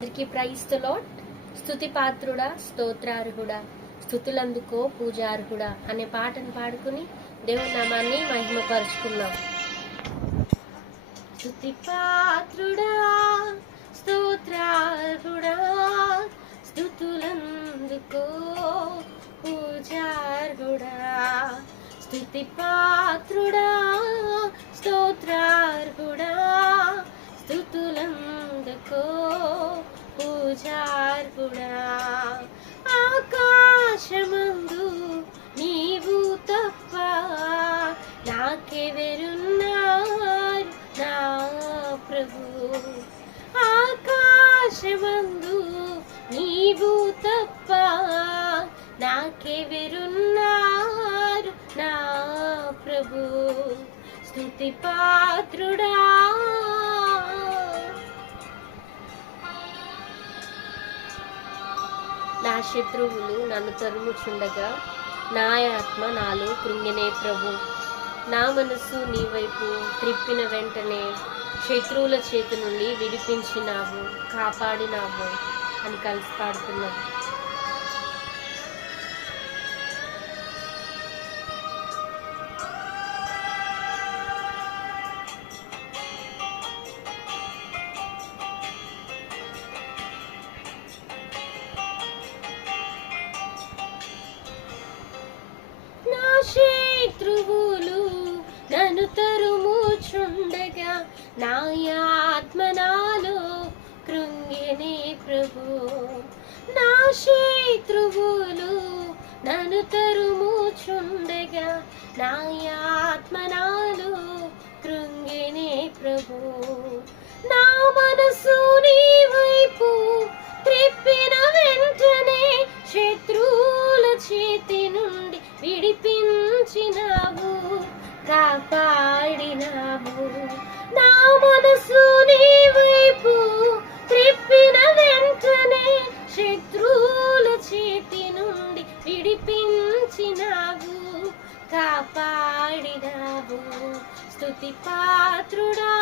అందరికీ praise the lord. స్తుతి పాత్రుడా, స్తోత్రార్హుడా, స్తుతులందుకో పూజార్హుడా అనే పాటను పాడుకుని దేవుని నామాన్ని మహిమపరుచుకున్నాం. స్తుతి పాత్రుడా, స్తోత్రార్హుడా, స్తుతులందుకో పూజార్హుడా. స్తుతి పాత్రుడా, స్తోత్రార్హుడా, స్తుతులందుకో పూజార్హుడా. ఆకాశమందు నీవు తప్ప నాకెవరున్నారు నా ప్రభు. ఆకాశమందు నీవు తప్ప నాకెవరున్నారు నా ప్రభు. స్తుతి పాత్రుడా, నా శత్రువులు నన్ను తరుముచుండగా నా ఆత్మ నాలో కృంగినే ప్రభు. నా మనస్సు నీ వైపు త్రిప్పిన వెంటనే శత్రువుల చేతి నుండి విడిపించినావు, కాపాడినావు అని కలిసి పాడుతున్నావు. శత్రువులు నన్ను తరుముచుండగా నా ఆత్మ నాలో కృంగినే ప్రభు. నా శత్రువులు నన్ను తరుముచుండగా నా ఆత్మ నాలో కృంగినే ప్రభు. నా మనసు నీ వైపు త్రిప్పిన వెంటనే శత్రువుల చేతి నుండి విడిపించినావు, కాపాడినావు. నా మనసు నీ వైపు త్రిప్పిన వెంటనే శత్రువుల చేతి నుండి విడిపించినావు, కాపాడినావు. స్తుతి పాత్రుడా,